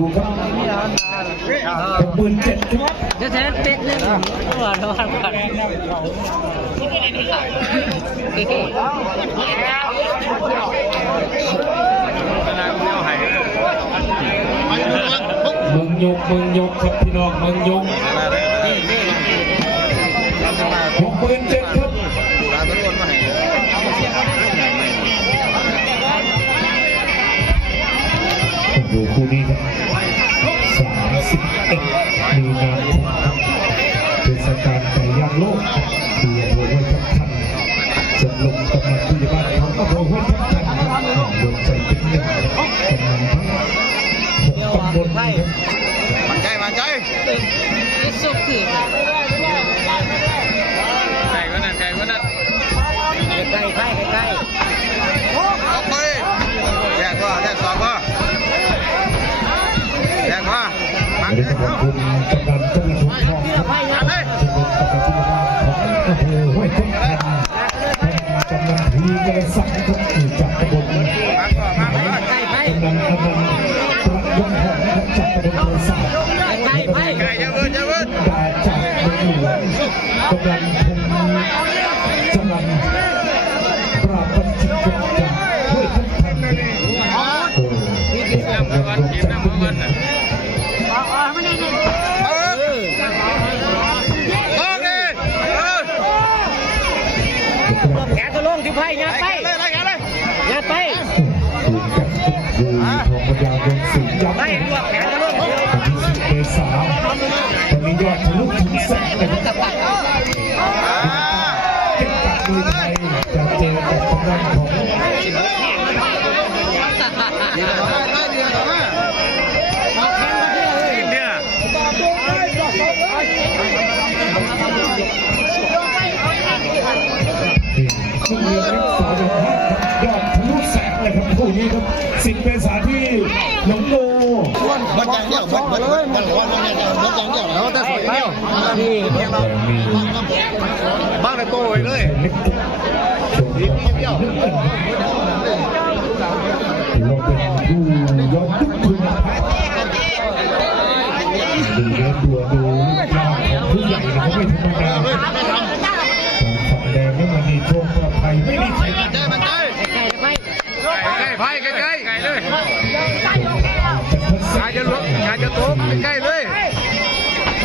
ดูครับ67ครับจะแทนเป็ดเลยตัวก่อนเมืองยกครับพี่น้องเมืองยก67ครับดูคู่นี้ครับ31มีนาคมครับเทศกาลไก่ย่างโลกที่อำเภอห้วยทับทันจะลงกำลังผู้ใหญ่บ้านของอำเภอห้วยทับทันครับรวมใจเป็นหนึ่งกำลังทั้ง6 ตำบลครับมันใจสุกขืนไก่ก็นั่นใกล้ออกไปแยกว่าแยกสองว่าแยกว่ามัง วันนี้ขอบคุณกำนันจังหวัดชุมพรครับที่เป็นกำนันผู้ใหญ่บ้านของอำเภอห้วยทับทันกำนันทีกระสังครับจากตำบลกำนันประยงหงครับจากตำบลโพสายไก่เยอะเวิร์ดดาจากเมืองหลวงกำนันพงจรัญปราบบัญชีจากห้วยทับทันแกตัวลงที่ไพ่งัดไปถูกกันคือทองปัญญาเงินสียับวันที่10 เมษายนตอนนี้ยอดทะลุถึงแสนนะครับเก็บกัดมือไทยจะเจอกับทางด้านของผู้เรียนรักษาแบบนี้ยอดทะลุแสนเลยครับคู่นี้ครับ10 เมษายนที่หนองโมมันอย่างเดียวมันแล้วแต่สวยเดียวบ้างเลยโตเลยเดียวเราเป็นผู้ยอดทุกทุนดูเนื้อตัวดูลูกยาวของผู้ใหญ่เขาไม่ธรรมดาฝั่งแดงนี่มันมีโชคปลอดภัยไม่มีใครมันใจไก่เลยการจะโตใกล้เลย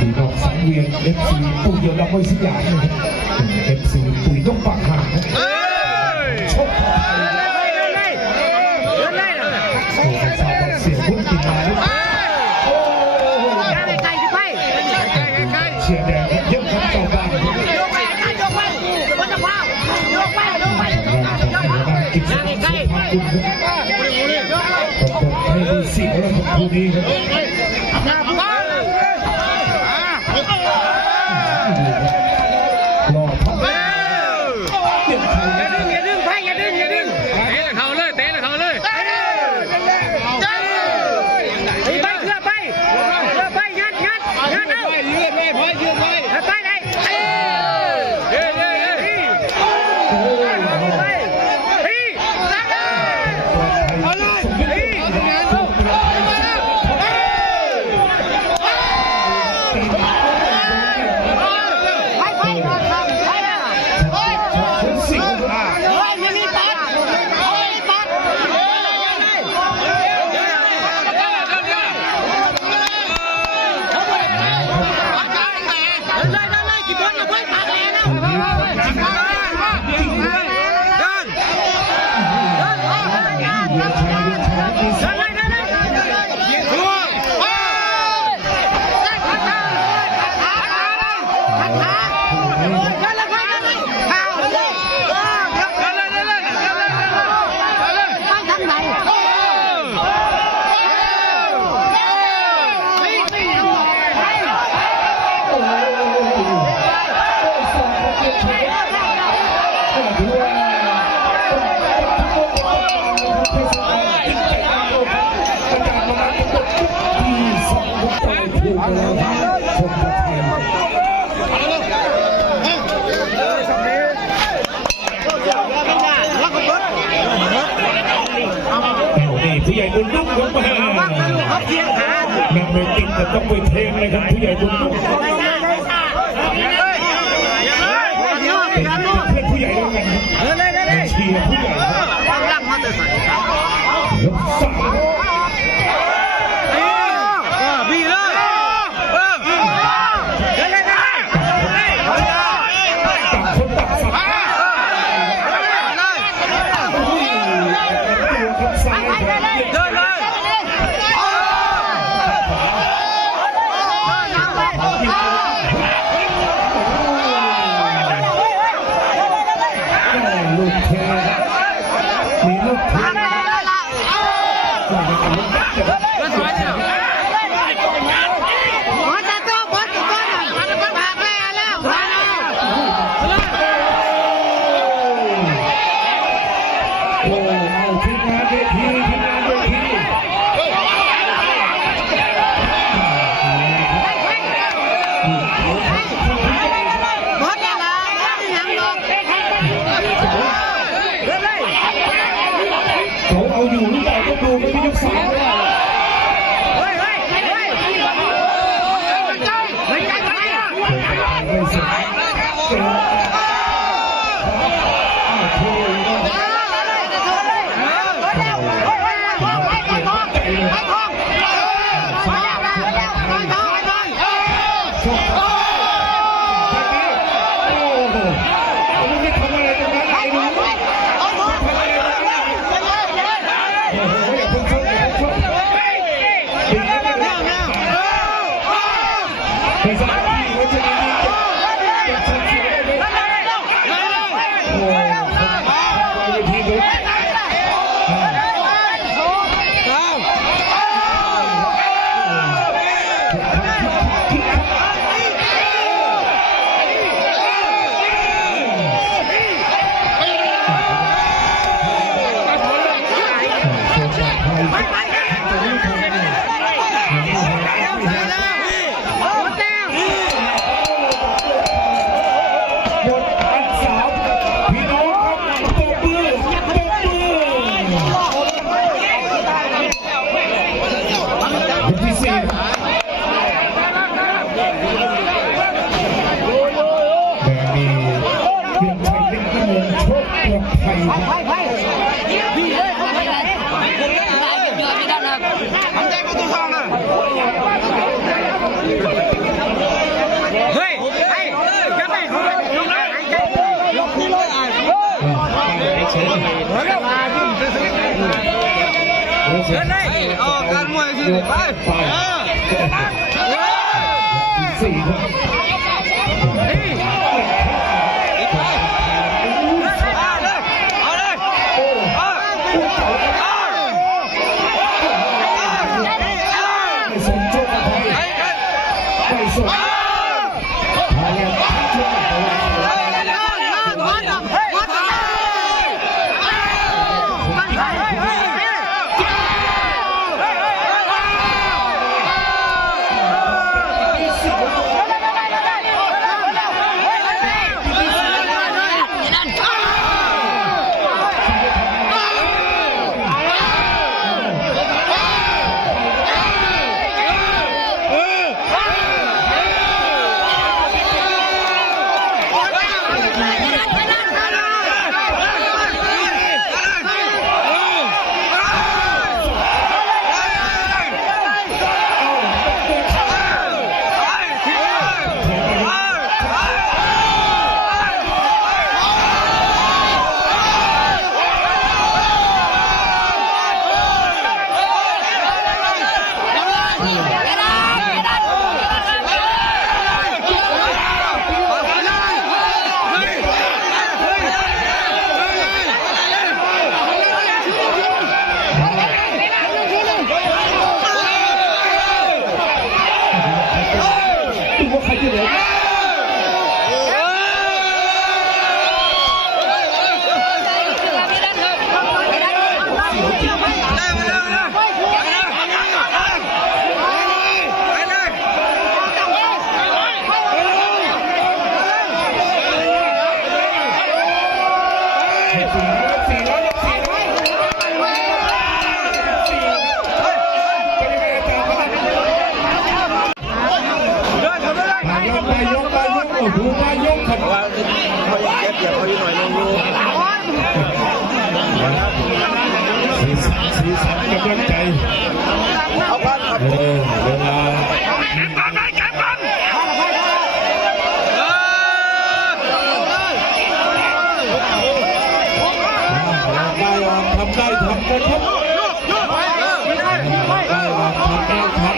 ปีดอกสังเวียนเอฟซีปุ๋ยเดียวเราไม่สักอย่างเลยเอฟซีปุ๋ยต้องปักหางโชคเสียพุ่งติดมาแล้วเชียร์แดงเยอะครับเจ้าบ้านกิจกรรมสุภาพคุณให้ดูเสียงแล้วของคู่นี้ครับรอพักอย่าดึงไพ่อย่าดึงเตะเขาเลยไปเคลื่อนไปงัดเอายืดไว้ไปไหนผู้ใหญ่บุญรุ่งลงมา นั่งไม่ติดแต่ต้องไปเทงเลยครับผู้ใหญ่บุญตุ้มเป็นผู้ใหญ่ด้วยกันครับเชียร์ผู้ใหญ่ครับยกสามลูกเทมีลูกเทโอ้เอาทีมงานเวทีทีมงานเวทีเขาเอาอยู่หรือเปล่าก็ดูไปที่ยกสามก็ได้ไม่เสร็การมวยสิไปสี่ครับไม่สนโชคอะไรไม่สนพยายามช่วย ดูมายกครับ ว่าเขายังเก็บเกี่ยวเขาอยู่หน่อยนึงอยู่ สีสันกำลังใจ เอาบ้านครับ เวลาได้ออกทำได้ทำกันครับได้ออกทำได้ทำ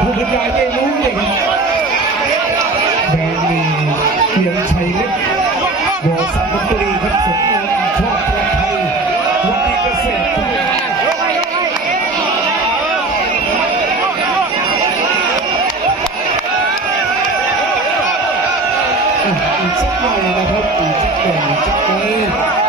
ผู้บรรยายไม่รู้เลยครับแดงมีเพียงชัยเล็กวอสัมพันตุรีครับสมบูรณ์ชอบประไทยวันนี้เกษตรอีกสักหน่อยนะครับอีกสักหน่อย